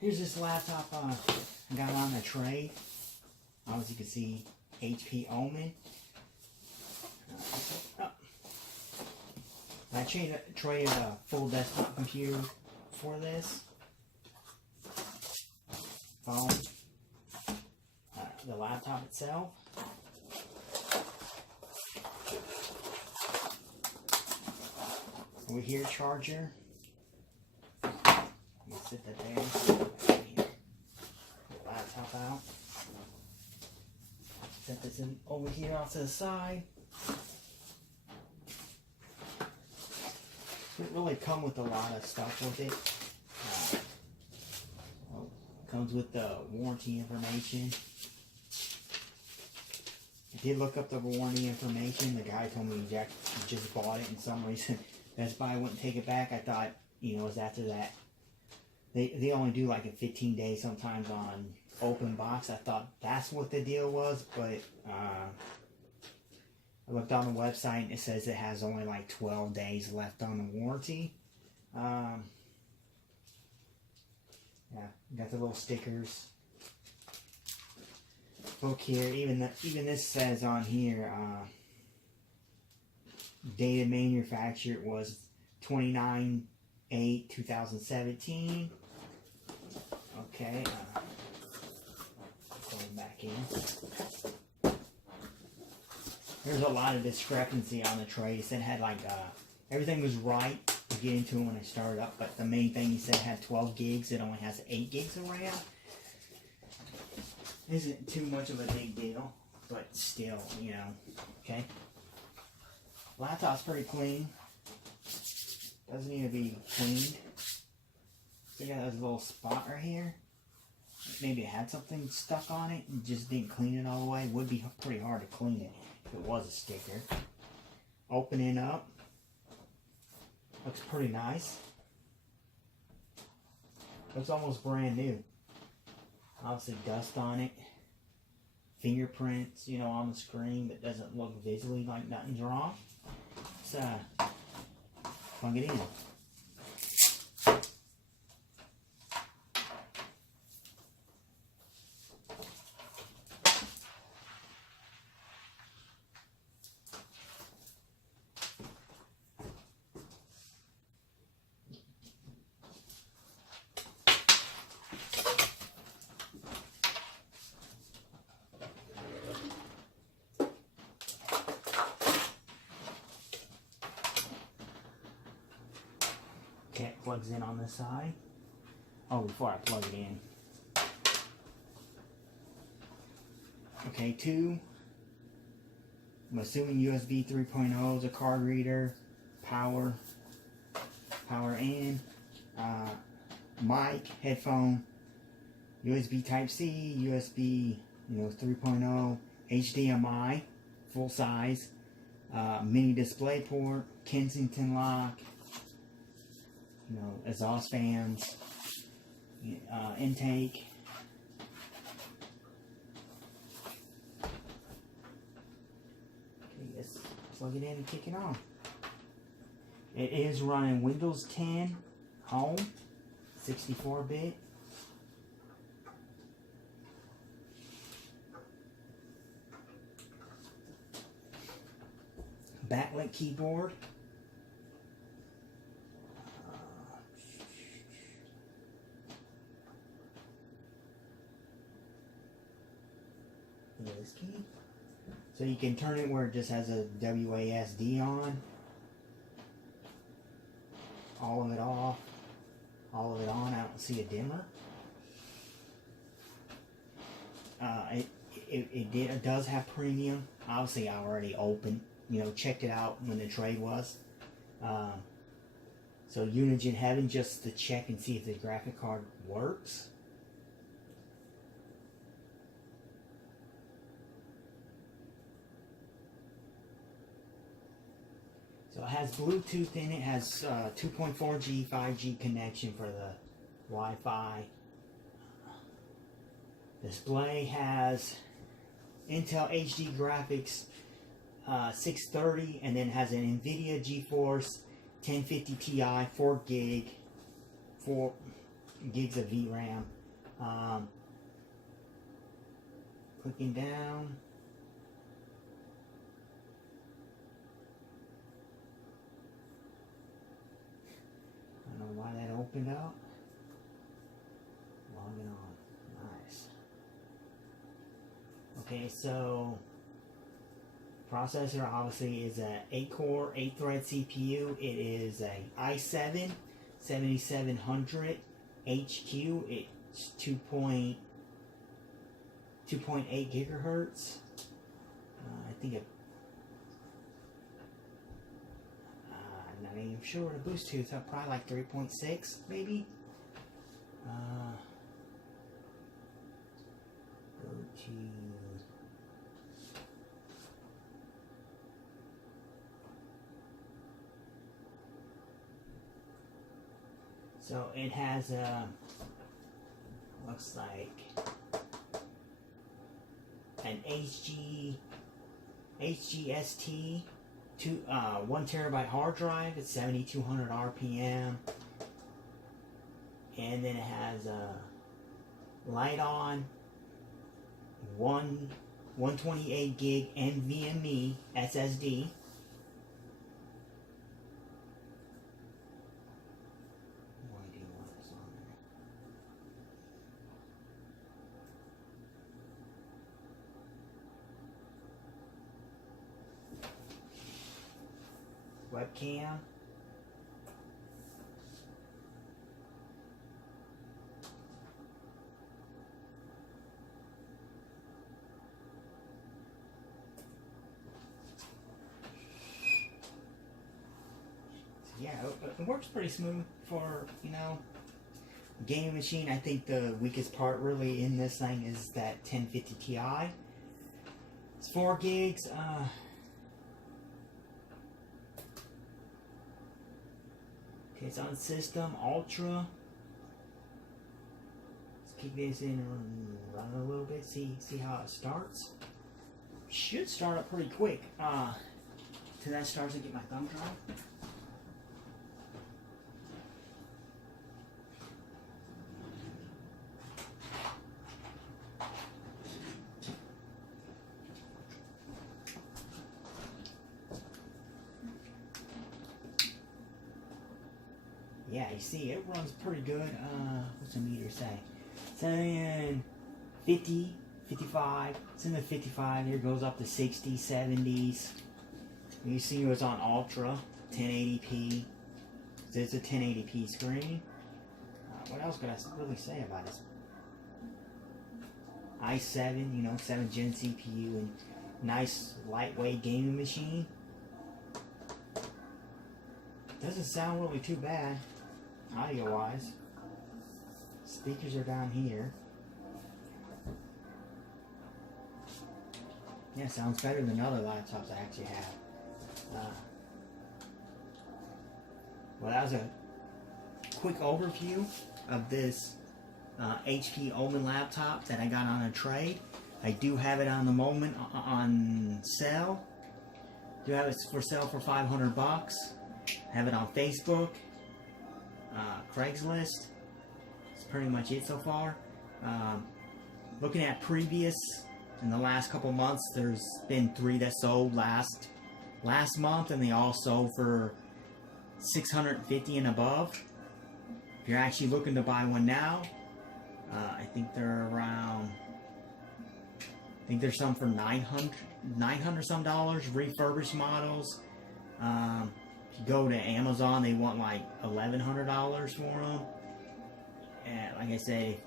Here's this laptop I got on a tray. As you can see, HP Oman. I traded a full desktop computer for this. Phone. The laptop itself. Over here, charger. Let me sit that there. Laptop out. Set this in over here off to the side. It really come with a lot of stuff with it. Comes with the warranty information. I did look up the warranty information. The guy told me he just bought it, and some reason Best Buy wouldn't take it back. I thought, you know, it was after that. They only do like a 15 days sometimes on open box. I thought that's what the deal was, but I looked on the website and it says it has only like 12 days left on the warranty. Yeah, got the little stickers. Look here, even this says on here, date of manufacture was 29/8/2017. Okay, going back in. There's a lot of discrepancy on the tray. It said it had like everything was right to get into it when I started up, but the main thing he said had 12 gigs. It only has 8 gigs of RAM. Isn't too much of a big deal, but still, you know. Okay. Laptop's pretty clean. Doesn't need to be cleaned. So you got this little spot right here. Maybe it had something stuck on it and just didn't clean it all the way. It would be pretty hard to clean it if it was a sticker. Opening up. Looks pretty nice. Looks almost brand new. Obviously dust on it. Fingerprints, you know, on the screen, but doesn't look visually like nothing's wrong. Let's plug it in. Okay, it plugs in on this side. Oh, before I plug it in. Okay, 2. I'm assuming USB 3.0 is a card reader. Power in. Mic, headphone. USB Type-C, USB 3.0. HDMI, full size. Mini display port. Kensington lock. Exhaust fans, intake. Okay, let's plug it in and kick it on. It is running Windows 10 Home, 64-bit. Backlit keyboard. This key. So you can turn it where it just has a WASD on. All of it off. All of it on. I don't see a dimmer. It does have premium. Obviously I already opened, checked it out when the trade was. So Unigent Heaven, just to check and see if the graphic card works. So it has Bluetooth in it, has 2.4G, 5G connection for the Wi-Fi. Display has Intel HD graphics 630, and then has an Nvidia GeForce 1050 Ti 4 gig, gigs of VRAM. Clicking down. I don't know why that opened up. Logging on. Nice. Okay, so processor obviously is a 8-core, 8-thread CPU. It is a i7 7700 HQ. It's 2.8 gigahertz. I think it. I'm not even sure what a boost to. It's probably like 3.6 maybe. Go to. So it has a, looks like an HGST 1 terabyte hard drive. It's 7200 RPM, and then it has a light on 128 gig NVMe SSD. Webcam. So yeah, it works pretty smooth for, you know, gaming machine. I think the weakest part really in this thing is that 1050 Ti. It's 4 gigs. Okay, it's on system ultra. Let's kick this in and run a little bit. See how it starts. Should start up pretty quick. Till that starts to get my thumb drive. Yeah, you see, it runs pretty good. What's the meter say? It's saying 50, 55. It's in the 55. Here goes up to 60, 70s. You see it's on Ultra, 1080p. It's a 1080p screen. What else could I really say about this? i7, you know, 7th gen CPU, and nice lightweight gaming machine. Doesn't sound really too bad, audio wise. Speakers are down here. Yeah, sounds better than other laptops I actually have. Well, that was a quick overview of this HP Oman laptop that I got on a trade. I do have it on the moment on sale. Do have it for sale for $500. Have it on Facebook, Craigslist. That's pretty much it so far. Looking at previous, in the last couple months, there's been 3 that sold last month, and they all sold for $650 and above. If you're actually looking to buy one now, I think they're around. I think there's some for $900 some dollars, refurbished models. If you go to Amazon, they want like $1,100 for them. And like I say,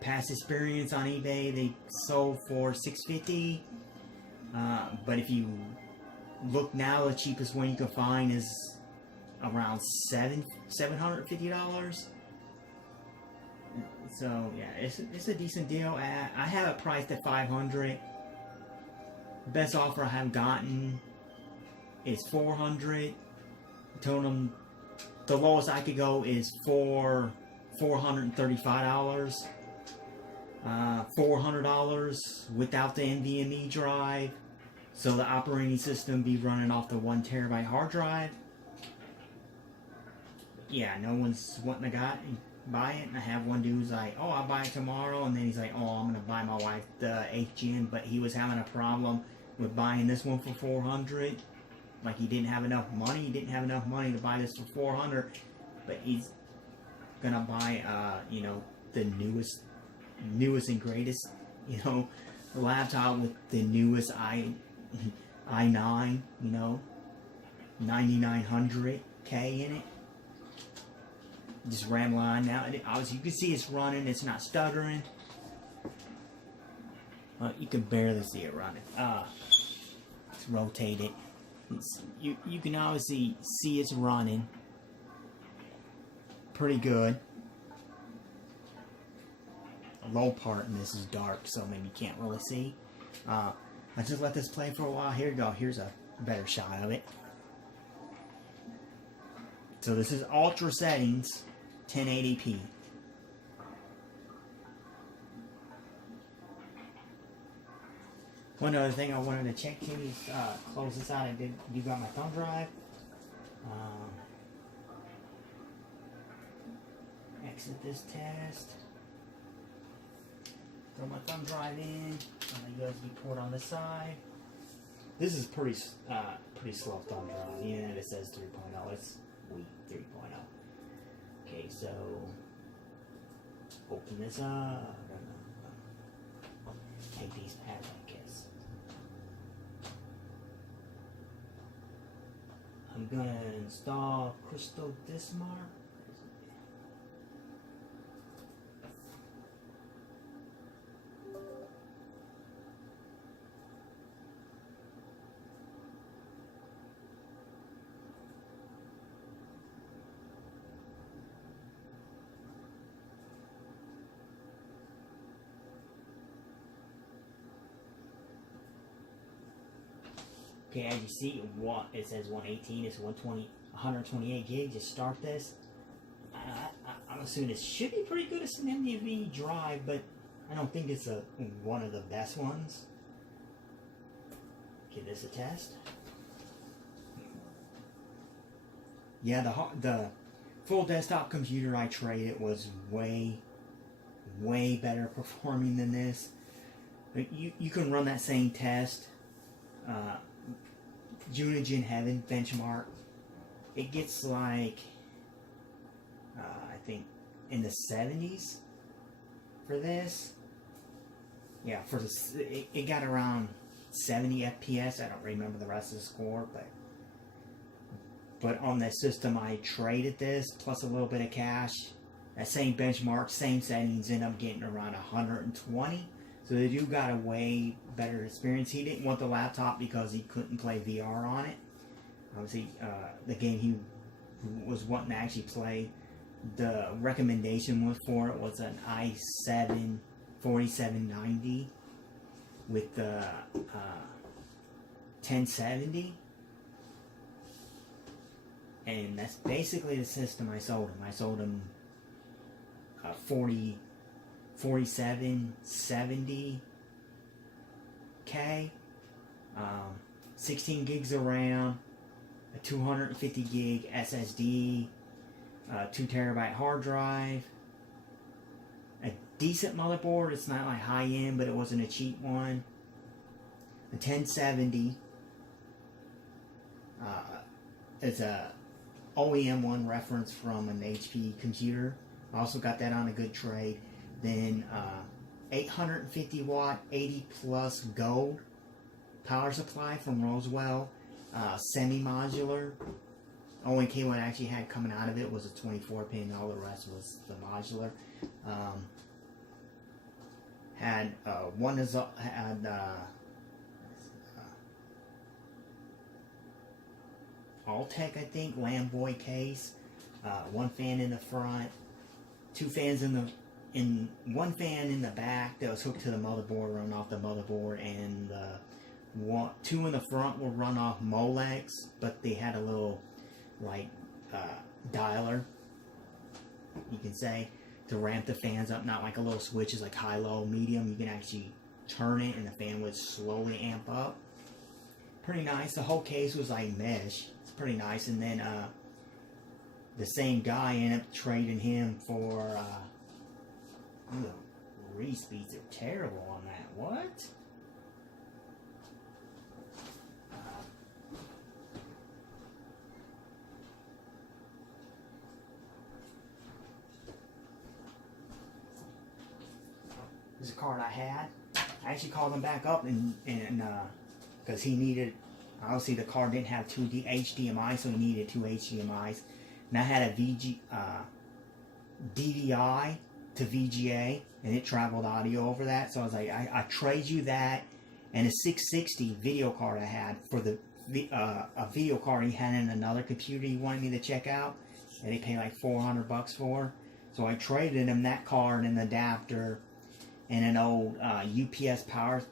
past experience on eBay, they sold for $650. But if you look now, the cheapest one you can find is around $750. So yeah, it's a decent deal. I have it priced at $500. Best offer I have gotten is $400. I told them the lowest I could go is $435. $400 without the NVMe drive, so the operating system be running off the 1 terabyte hard drive. Yeah, no one's wanting buy it, and I have one dude who's like, oh, I'll buy it tomorrow, and then he's like, oh, I'm gonna buy my wife the 8th gen, but he was having a problem with buying this one for $400. Like, he didn't have enough money. He didn't have enough money to buy this for $400, but he's gonna buy, you know, the newest and greatest, you know, laptop with the newest i9, you know, 9900K in it. Just RAM line now. Obviously, you can see it's running. It's not stuttering. You can barely see it running. Let's rotate it. You can obviously see it's running pretty good. The low part in this is dark, so maybe you can't really see. I just let this play for a while. Here you go. Here's a better shot of it. So this is ultra settings, 1080p. One other thing I wanted to check, can you close this out? You got my thumb drive. Exit this test. Throw my thumb drive in. The USB port on the side. This is pretty slow thumb drive. Yeah, it says 3.0. It's weak 3.0. Okay, so open this up. Take these pads, I guess. I'm gonna install Crystal Dismar. Okay, as you see, it says 118, it's 128 gig. Just start this. I'm assuming this should be pretty good. It's an NVMe drive, but I don't think it's one of the best ones. Give this a test. Yeah, the full desktop computer I traded was way better performing than this. But you can run that same test. Unigen Heaven benchmark, it gets like I think in the 70s for this. Yeah, for this it got around 70 FPS. I don't remember the rest of the score, but on the system I traded this plus a little bit of cash. That same benchmark, same settings, end up getting around 120. So they do got a way better experience. He didn't want the laptop because he couldn't play VR on it. Obviously, the game he was wanting to actually play, the recommendation for it was an i7 4790 with the 1070. And that's basically the system I sold him. I sold him 4770K, 16 gigs of RAM, a 250 gig SSD, 2 terabyte hard drive, a decent motherboard. It's not like high end, but it wasn't a cheap one. The 1070 is a OEM one reference from an HP computer. I also got that on a good trade. Then 850 watt 80 plus gold power supply from Roswell, semi-modular. Only cable it actually had coming out of it was a 24 pin. All the rest was the modular. Had Alltech, I think, Lamboy case. One fan in the front, two fans one fan in the back that was hooked to the motherboard, run off the motherboard, and two in the front will run off Molex, but they had a little like dialer, you can say, to ramp the fans up. Not like a little switch, is like high, low, medium. You can actually turn it and the fan would slowly amp up. Pretty nice. The whole case was like mesh. It's pretty nice. And then the same guy ended up trading him for, the read speeds are terrible on that. What? This is a card I had. I actually called him back up and because he needed, obviously the card didn't have two HDMI, so he needed two HDMIs. And I had a DVI to VGA, and it traveled audio over that. So I was like, I trade you that and a 660 video card I had for a video card he had in another computer he wanted me to check out, and they paid like $400 for. So I traded him that card and the adapter and an old UPS power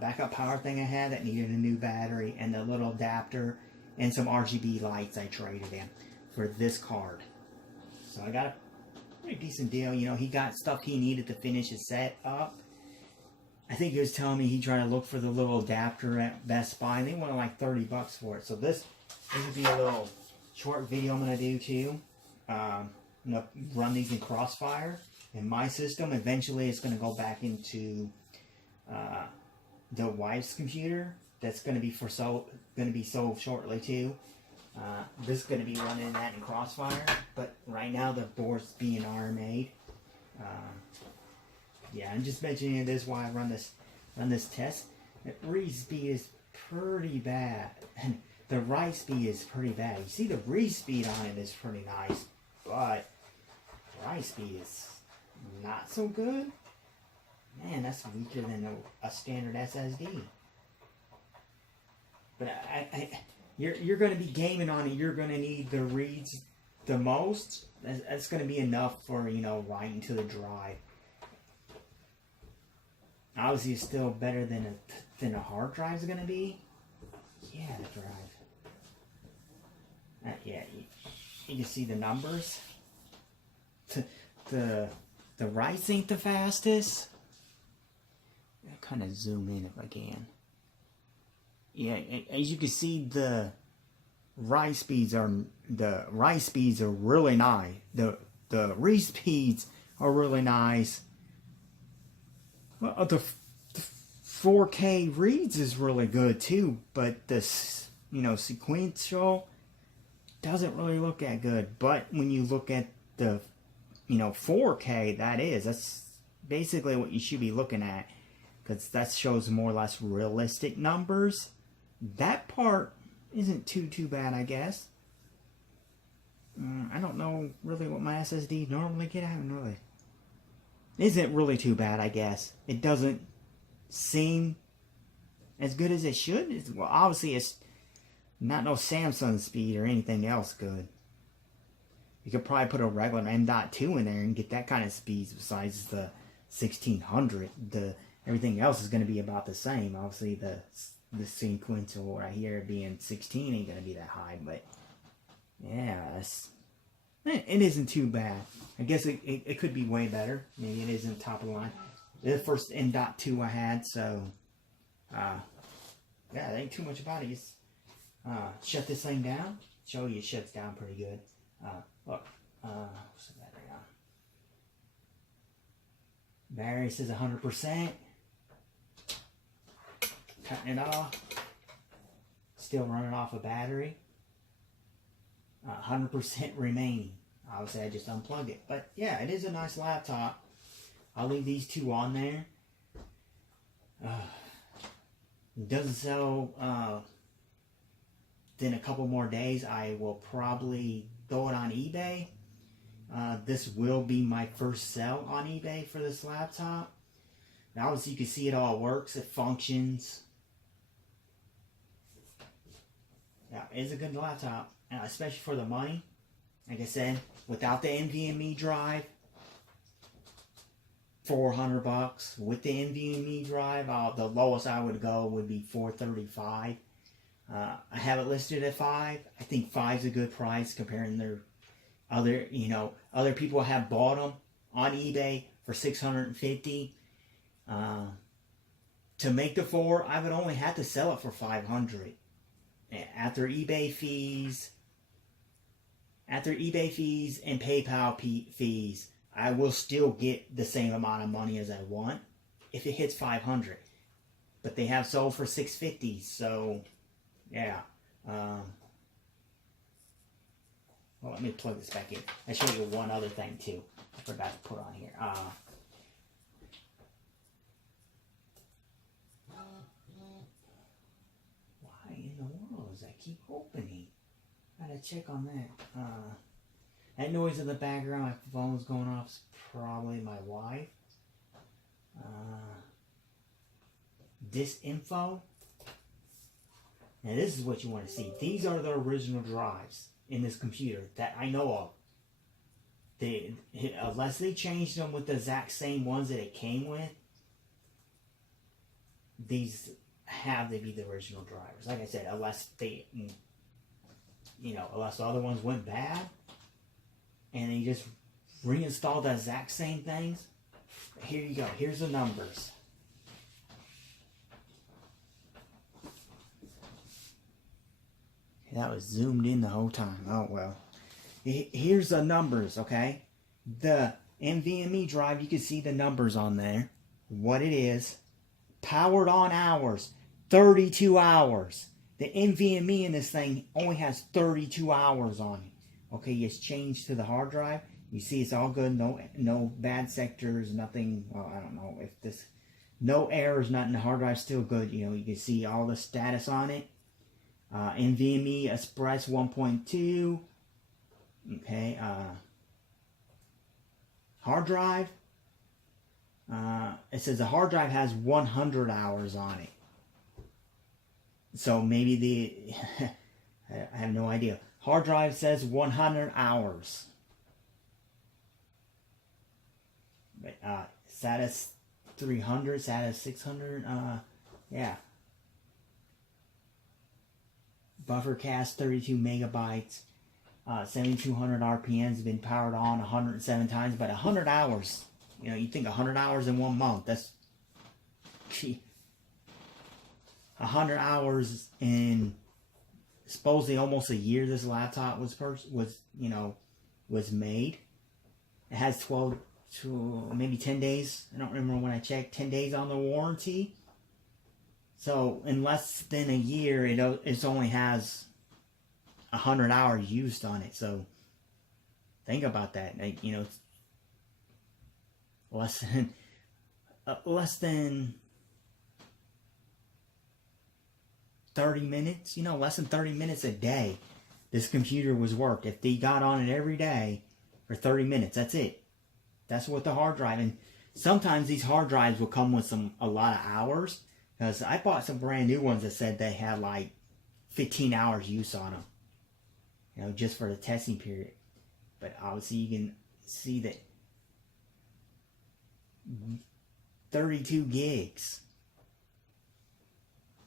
backup power thing I had that needed a new battery, and the little adapter and some RGB lights I traded him for this card. So I got a pretty decent deal. You know, he got stuff he needed to finish his set up. I think he was telling me he tried to look for the little adapter at Best Buy, and they wanted like $30 for it. So this would be a little short video I'm going to do too. I'm going to run these in Crossfire in my system. Eventually it's going to go back into the wife's computer. That's going to be sold shortly too. This is going to be running that in Crossfire, but right now the board's being RMA'd. Yeah, I'm just mentioning this while I run this test. The read speed is pretty bad, and the write speed is pretty bad. You see the read speed on it is pretty nice, but the write speed is not so good. Man, that's weaker than a standard SSD. But you're going to be gaming on it. You're going to need the reads the most. That's going to be enough for, you know, writing to the drive. Obviously, it's still better than a hard drive is going to be. Yeah, the drive. Yeah, you can see the numbers. The writes ain't the fastest. I'll kind of zoom in if I can. Yeah, as you can see, the write speeds are really nice. The read speeds are really nice. Well, the 4K reads is really good too, but this, you know, sequential doesn't really look that good. But when you look at the, you know, 4K, that's basically what you should be looking at, because that shows more or less realistic numbers. That part isn't too bad, I guess. I don't know really what my SSD normally get out. Really isn't really too bad, I guess. It doesn't seem as good as it should. Well, obviously it's not no Samsung speed or anything else good. You could probably put a regular M.2 in there and get that kind of speeds besides the 1600. Everything else is going to be about the same. Obviously the sequential right here being 16 ain't going to be that high, but yeah, it isn't too bad. I guess it could be way better. Maybe it isn't top of the line. The first M.2 I had, so yeah, there ain't too much about it. Just shut this thing down. Show you it shuts down pretty good. Look, what's the battery on? Battery says 100%. Cutting it off. Still running off a battery. 100% remaining. Obviously, I just unplugged it. But yeah, it is a nice laptop. I'll leave these two on there. It doesn't sell. Then a couple more days, I will probably throw it on eBay. This will be my first sell on eBay for this laptop. Now, obviously, you can see it all works. It functions. Yeah, it's a good laptop, especially for the money. Like I said, without the NVMe drive, $400. With the NVMe drive, the lowest I would go would be $435. I have it listed at $5. I think $5 is a good price comparing their other people have bought them on eBay for $650. To make the $4, I would only have to sell it for $500. After eBay fees, After eBay fees and PayPal fees, I will still get the same amount of money as I want if it hits 500. But they have sold for 650, so yeah. Well, let me plug this back in. I'll show you one other thing too. I forgot to put on here. Why in the world does that keep opening? Gotta check on that. That noise in the background, my phone's going off, is probably my wife. This info. Now this is what you want to see. These are the original drives in this computer that I know of. Unless they changed them with the exact same ones that it came with, these have to be the original drivers. Like I said, unless they, unless the other ones went bad and they just reinstalled the exact same things. Here you go. Here's the numbers. That was zoomed in the whole time. Oh, well. Here's the numbers, okay? The NVMe drive, you can see the numbers on there. What it is. Powered on hours. 32 hours. The NVMe in this thing only has 32 hours on it. Okay, it's changed to the hard drive. You see it's all good. No bad sectors, nothing. Well, I don't know if this... No errors, nothing. The hard drive's still good. You can see all the status on it. NVMe Express 1.2. Okay. Hard drive. It says the hard drive has 100 hours on it. So maybe I have no idea. Hard drive says 100 hours. But SATA 300, SATA 600. Yeah. Buffer cast 32 megabytes, 7,200 RPMs, been powered on 107 times, but 100 hours. You think 100 hours in 1 month? That's 100 hours in supposedly almost a year. This laptop was made. It has 12 to maybe 10 days. I don't remember when I checked. 10 days on the warranty. So in less than a year, it only has 100 hours used on it. So think about that. Less than 30 minutes. Less than 30 minutes a day. This computer was worked. If they got on it every day for 30 minutes, that's it. That's what the hard drive. And sometimes these hard drives will come with a lot of hours. Because I bought some brand new ones that said they had like 15 hours use on them. Just for the testing period. But obviously you can see that 32 gigs.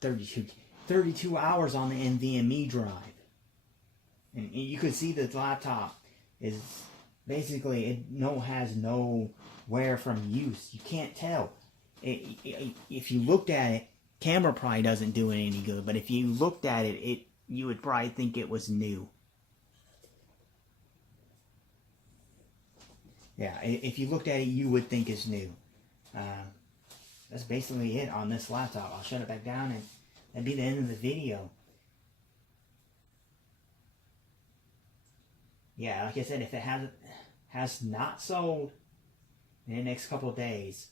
32 hours on the NVMe drive. And you can see that the laptop is basically, it has no wear from use. You can't tell. If you looked at it, camera probably doesn't do it any good, but if you looked at it, you would probably think it was new. Yeah, if you looked at it, you would think it's new. That's basically it on this laptop. I'll shut it back down, and that'd be the end of the video. Yeah, like I said, if it has not sold in the next couple of days,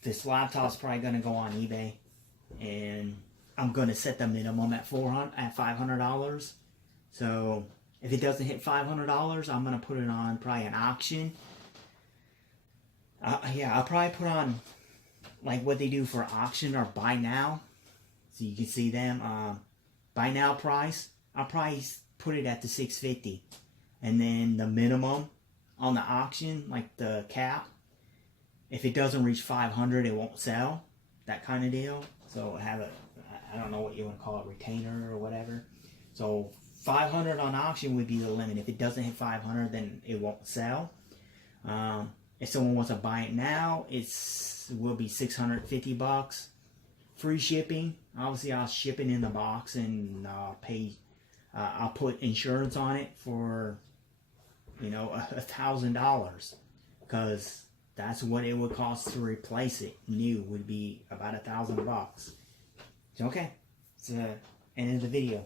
this laptop's probably going to go on eBay, and I'm going to set the minimum at $500. So if it doesn't hit $500, I'm going to put it on probably an auction. Yeah, I'll probably put on like what they do for auction or buy now, so you can see them. Buy now price, I'll probably put it at the $650, and then the minimum on the auction, like the cap. If it doesn't reach 500, it won't sell. That kind of deal. So have I don't know what you want to call it, retainer or whatever. So 500 on auction would be the limit. If it doesn't hit 500, then it won't sell. If someone wants to buy it now, it will be $650. Free shipping. Obviously, I'll ship it in the box and pay I'll put insurance on it for, you know, $1,000, because that's what it would cost to replace it. New would be about $1,000 bucks. Okay, it's the end of the video.